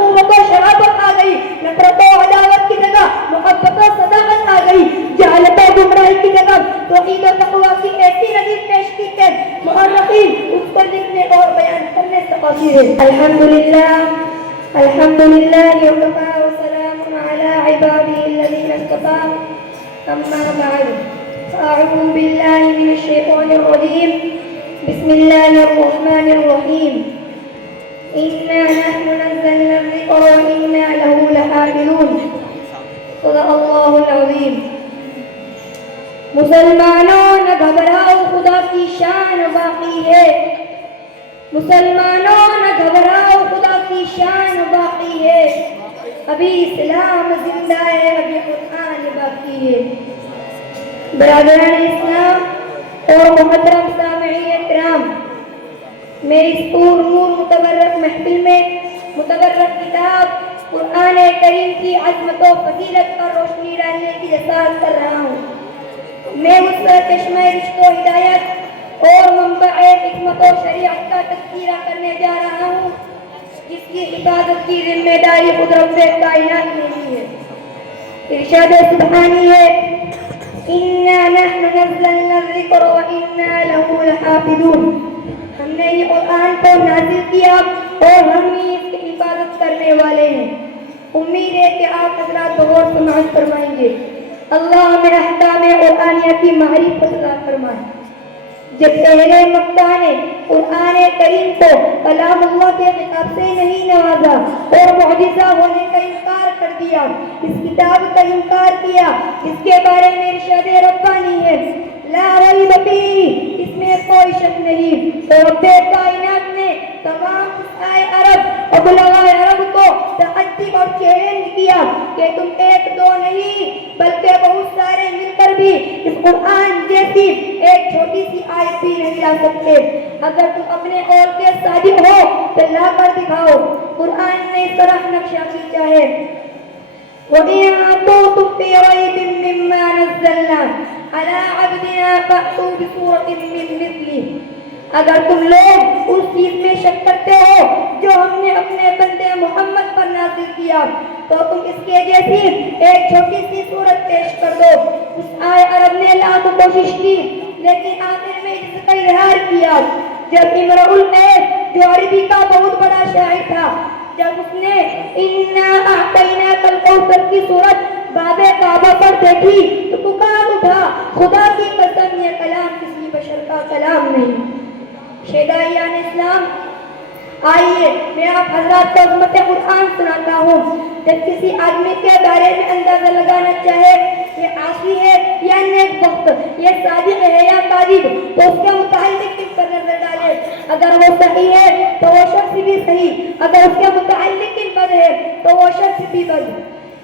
उकूमत और शराबत आ गई, नफरत और अदावत की जगह मोहब्बत और सदाकत आ गई, जहालत और गुमराही की जगह तौहीद और तक़वा की ऐसी नज़ीर पेश की कि मुअर्रिखीन उसको लिखने और बयान करने से काफ़ी है। अल्हम्दुलिल्लाह अल्हम्दुलिल्लाह वकफ़ा व सलामुन अला इबादिहिल्लज़ीना इस्तफ़ा, अम्मा बअद, अऊज़ु बिल्लाहि मिनश शैतानिर रजीम, बिस्मिल्लाहिर रहमानिर रहीम, इन्ना नहनु नज़्ज़लना ज़िक्रा व इन्ना लहू लहाफ़िज़ून, सदक़ल्लाहुल अज़ीम। मुसलमानों न घबराओ, खुदा की शान बाकी है। मुसलमानों न घबराओ, खुदा की शान बाकी है। अभी इस्लाम जिंदा है, अभी कुरान बाकी है। बरादरान इस्लाम और मोहतरम सामिईन किराम, मैं इस नूर मुतबर्रक महफिल में मुतबर्रक किताब कुरान करीम की अज़मत और फजीलत पर रोशनी डालने की जसारत कर रहा हूँ। मैं उस चश्मा रिश्तो हिदायत और मंबअ हिकमत और शरीअत का तज़किरा करने जा रहा हूँ, जिसकी हिफाजत की जिम्मेदारी खुद रब्बे कायनात ने ली है। इरशाद सुब्हानी है, इन्ना नहनु नज़्ज़लना ज़िक्रा व इन्ना लहू लहाफ़िज़ून। हमने ये कुरान को नाज़िल किया और हम ही इसकी हिफाजत करने वाले हैं। उम्मीद है कि आप हज़रात गौर समाअत फरमाएंगे। अल्लाह हमें अहकाम कुरानिया की मारिफत अता फरमाए। जब पहले मक्का ने कुरान करीम को कलामुल्लाह के खिताब से नहीं नवाजा और मुअजिज़ा होने का इनकार कर दिया, इस किताब का इनकार किया, इसके बारे में इरशाद रब्बानी है, ला रैब फीही, इसमें कोई शक नहीं। तो रब्बे कायनात ने तमाम फुसहाए अरब और बुलगाए अरब को तहद्दी और चैलेंज किया कि तुम एक दो नहीं बल्कि बहुत सारे मिलकर भी इस कुरान जैसी एक छोटी सी आयत भी नहीं ला सकते। अगर तुम अपने कौल के सादिक हो तो ला कर दिखाओ। कुरान ने इस तरह नक्शा खींचा है, वइन कुंतुम फी रैबिन मिम्मा नज़्ज़लना अला अब्दिना फअतू बिसूरतिन मिन मिस्लिही। अगर तुम लोग उस चीज में शक करते हो जो हमने अपने बंदे मोहम्मद पर नाज़िल किया, तो तुम इसके जैसी एक छोटी सी सूरत पेश कर दो। उस आए अरब ने लाख कोशिश की, लेकिन आखिर में इसका इजहार किया। जब इमरुल कैस, जो अरबी का बहुत बड़ा शायर था, जब उसने इन्ना अअतैनाकल कौसर की सूरत बाबे काबा पर देखी तो पुकार उठा, खुदा की कसम यह कलाम किसी बशर का कलाम नहीं। शेदाइयान इस्लाम, आइए मैं आप हजरात को अज़मत कुरान सुनाता हूँ। जब किसी आदमी के बारे में अंदाजा लगाना चाहे ये आसी है या नेक वक्त, ये सादिक है या काज़िब, तो उसके मुतालिक किस पर नजर डाले। अगर वो सही है तो वो शख्स भी सही, अगर उसके मुतालिक बद है तो वो शख्स भी बद।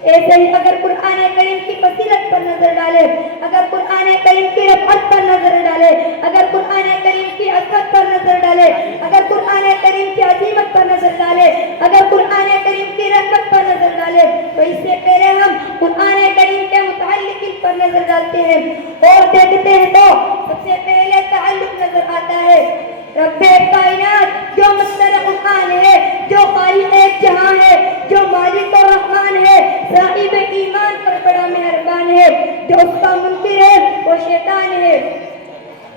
ऐसे ही अगर कुरान करीम की फजीलत पर नजर डाले, अगर कुरान करीम की रफ़अत पर नजर डाले, अगर कुरान करीम की अज़मत पर नजर डाले, अगर कुरान करीम की अज़ीमत पर नजर डाले, अगर कुरान करीम की रहमत पर नजर डाले, तो इससे पहले हम कुरान करीम के मुताल्लिक पर नजर डालते हैं और देखते हैं तो सबसे पहले ताल्लुक नजर आता है। रब्बे कायनात जो मुस्तर कुरान है, जो खालिक एक जहां है, जो मालिक और रहमान है, साहिब ईमान पर बड़ा मेहरबान है, जो उसका मुनकिर है वो शैतान है।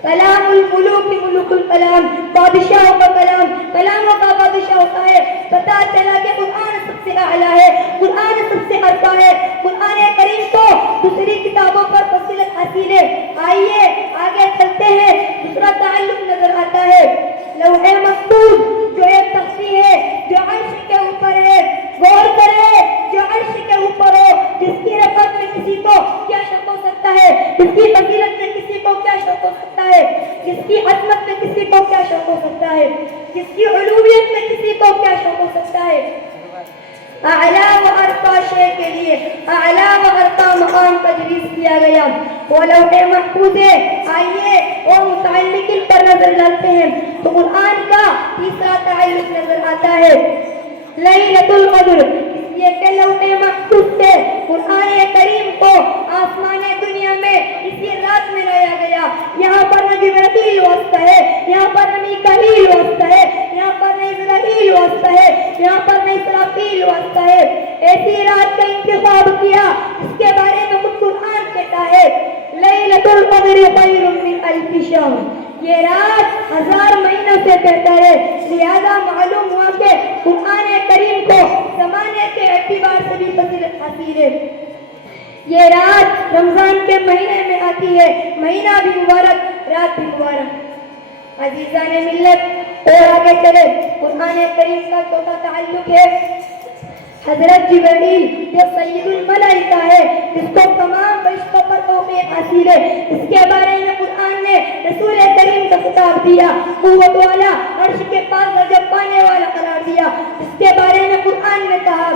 कलामुल मुलूक मुलूकुल कलाम, बादशाहों का कलाम कलामों का बादशाह होता है। पता चला कि कुरान सबसे आला है, कुरान सबसे अर्फा है। कुरान करीम तो दूसरी किताबों पर फजीलत हासिल है। आइए आगे चलते हैं, दूसरा ताल्लुक नजर आता है। लौहे महफूज जो एक तख्ती है, जो अर्श के ऊपर है, गौर करें, जो अर्श के ऊपर हो, जिसकी रफ़अत में किसी को क्या शक हो सकता है, जिसकी फजीलत में किसी को क्या शक हो सकता है, जिसकी अज़मत में किसी को क्या शक हो सकता है, जिसकी उलूहियत में किसी को क्या शक हो सकता है। आला व अर्फा शे के लिए आला व अर्फा मकाम तजवीज़ किया गया वो लौहे महफूज है। आइए और मुताल्लिक़िन पर नजर डालते हैं तो कुरान का तीसरा ताल्लुक नजर आता है लैलतुल क़द्र, इसलिए कि लौहे महफूज से कुरान करीम को आसमान दुनिया में इसी रात में लाया गया। यहाँ पर न जिब्राइल वास्ता है, यहाँ पर न मीकाईल वास्ता है, यहाँ पर न इज़राईल वास्ता واسطہ ہے, یہاں پر نہ اسرافیل واسطہ ہے. ایسی رات کا انتخاب کیا اس کے بارے میں خود قرآن کہتا ہے لیلۃ القدر خیر من الف شہر, یہ رات 1000 مہینوں سے بہتر ہے. لہذا معلوم ہوا کہ قرآن کریم کو زمانے کے اعتبار سے بھی فضیلت حاصل ہے. یہ رات رمضان کے مہینے میں آتی ہے, مہینہ بھی مبارک, رات بھی مبارک. عزیزان ملت اور آگے چلے, قرآن کریم کا چوتھا تعلق ہے حضرت جبرائیل جو سید الملائکہ ہے, جس کو تمام فرشتوں پر توفیق حاصل ہے. اس کے بارے میں قرآن نے رسول کریم کا خطاب دیا, قوت والا, عرش کے پاس رجب پانے والا قرار دیا. اس کے بارے میں قرآن نے کہا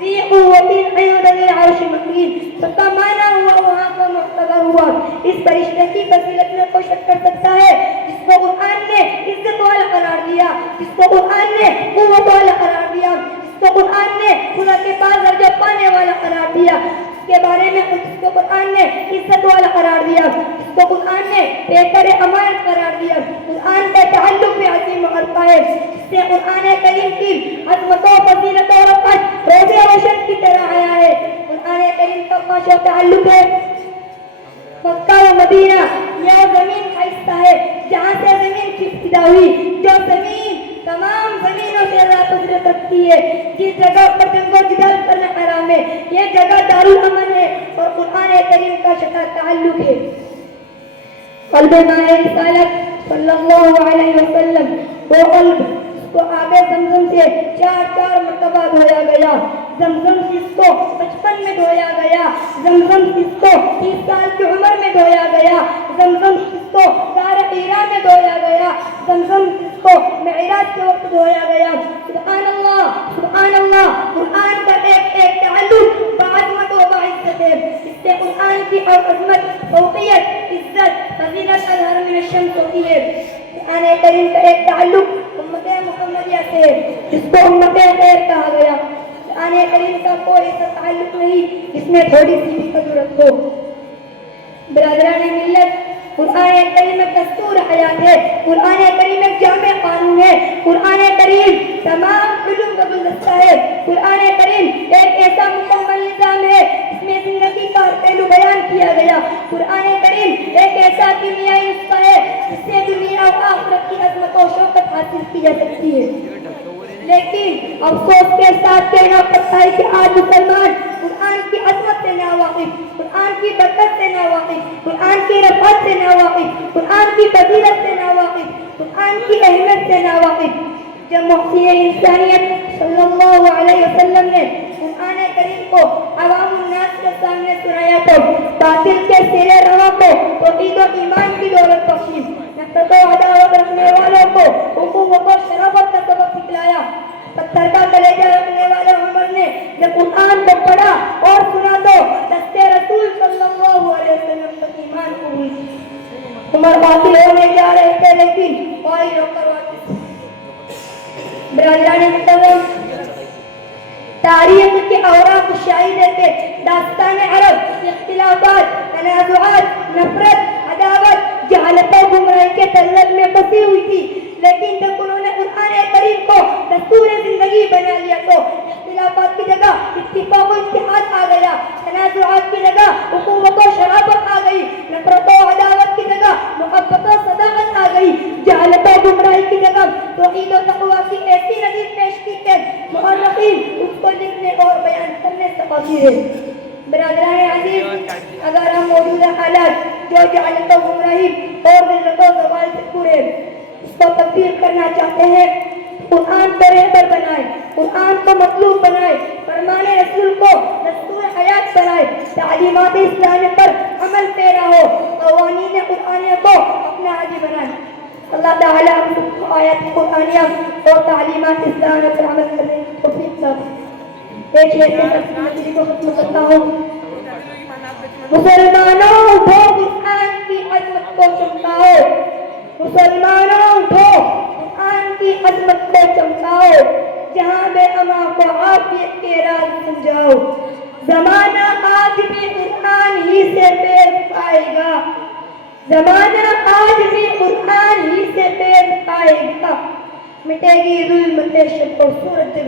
ذی قوت عند ذی العرش مکین, سب کا معنی ہوا وہاں کا معتبر ہوا. اس فرشتے کی فضیلت میں کوئی شک کر سکتا ہے جس کو قرآن نے عزت والا قرار دیا, جس کو قرآن نے قوت والا قرار دیا, جس کو قرآن نے خدا کے پاس درجہ پانے والا قرار دیا, اس کے بارے میں جس کو قرآن نے عزت والا قرار دیا, جس کو قرآن نے بہتر امانت قرار دیا. قرآن کا تعلق بھی عظیم و عرفہ ہے, اس سے قرآن کریم کی عظمت و فضیلت اور رفعت روزے روشن کی طرح آیا ہے. قرآن کریم کا خاص تعلق ہے مکہ و مدینہ, یہ زمین کا حصہ ہے جہاں سے زمین کی ابتدا ہوئی, جو زمین تمام زمینوں سے زیادہ فضیلت رکھتی ہے, جس جگہ پر جنگ و جدال کرنا حرام ہے, یہ جگہ دارالامن ہے اور قرآن کریم کا شکا تعلق ہے. قلب ماہ رسالت صلی اللہ علیہ وسلم, وہ قلب اس کو آگے زمزم سے 4 مرتبہ دھویا گیا. زمزم جس کو 55 میں دھویا گیا, زمزم جس کو 30 سال کی عمر میں دھویا گیا, زمزم جس کو غار حرا میں دھویا گیا, زمزم جس کو معراج کے وقت دھویا گیا. سبحان اللہ, سبحان اللہ. قرآن کا ایک تعلق بعظمت و باعزت ہے. اس سے قرآن کی عظمت, فوقیت, عزت, فضیلت اظہار من الشمس ہوتی ہے. قرآن کریم کا ایک تعلق امت محمدیہ سے ہے, جس کو امت خیر کہا گیا. قرآن کریم کا کوئی ایسا تعلق نہیں جس میں تھوڑی سی بھی ضرورت ہو. برادران ملت, قرآن کریم ایک دستور حیات ہے, قرآن کریم ایک جامع قانون ہے, قرآن کریم تمام علوم کا گلدستہ ہے. قرآن کریم ایک ایسا مکمل نظام ہے جس میں زندگی کا ہر پہلو بیان کیا گیا. قرآن کریم ایک ایسا کیمیائی نسخہ ہے جس سے دنیا و آخرت کی عظمت و شوکت حاصل کی جا سکتی ہے. لیکن افسوس کے ساتھ کہنا پڑتا ہے کہ آج مسلمان قرآن کی عظمت سے ناواقف, قرآن کی برکت سے ناواقف, قرآن کی رفعت سے ناواقف, قرآن کی فضیلت سے ناواقف, قرآن کی اہمیت سے ناواقف. جب محسن انسانیت صلی اللہ علیہ وسلم نے قرآن کریم کو عوام الناس کے سامنے سنایا تو باطل کے سرے رواں کو توحید و ایمان کی دولت بخشی, نفرت و عداوت رکھنے والوں کو حقوق و شرافت کا سبق سکھلایا. پتھر کا کلیجہ رکھنے والے عمر نے جب قرآن کو پڑھا اور سنا تو دستے رسول صلی اللہ علیہ وسلم پر ایمان قبول کی. عمر باطل ہونے جا رہے تھے لیکن فائل ہو کر واپس. برادران محترم, تاریخ کے اوراق شاہد ہے کہ داستان عرب اختلافات, تنازعات, نفرت, عداوت, جہالت و گمراہی کے تلت میں پھنسی ہوئی تھی. لیکن جب انہوں نے قرآن کریم کو دستور زندگی بنا لیا تو اختلافات کی جگہ اتفاق و اتحاد آ گیا, تنازعات کی جگہ حکومت و شرافت آ گئی, نفرت و عداوت کی جگہ محبت و صداقت آ گئی, جہالت و گمراہی کی جگہ توحید و تقویٰ کی ایسی نظیر پیش کی کہ مؤرخین اس کو لکھنے اور بیان کرنے سے قاصر ہے. برادران عزیز, اگر ہم موجودہ حالات جو جہالت و گمراہی اور ذلت و زوال سے پورے اس کو تبدیل کرنا چاہتے ہیں, قرآن کو رہبر بنائے, قرآن کو مطلوب بنائے, فرمان رسول کو دستور حیات بنائے, تعلیمات اسلامیہ پر عمل پیرا ہو, قوانین قرآنیہ کو اپنا عادی بنائے. اللہ تعالیٰ آیات قرآنیہ اور تعلیمات اسلامیہ پر عمل کرنے کی توفیق دے. ایک شعر کے ساتھ مجلس کو ختم کرتا ہوں. مسلمانوں اٹھو, قرآن کی عظمت کو چمکاؤ, مسلمانوں اٹھو, قرآن کی عظمت کو چمکاؤ, جہاں بے اما کو عافیت کے راز سمجھاؤ. زمانہ آج بھی قرآن ہی سے پیر پائے گا, زمانہ آج بھی قرآن ہی سے پیر پائے گا, مٹے گی ظلمت شب اور صورت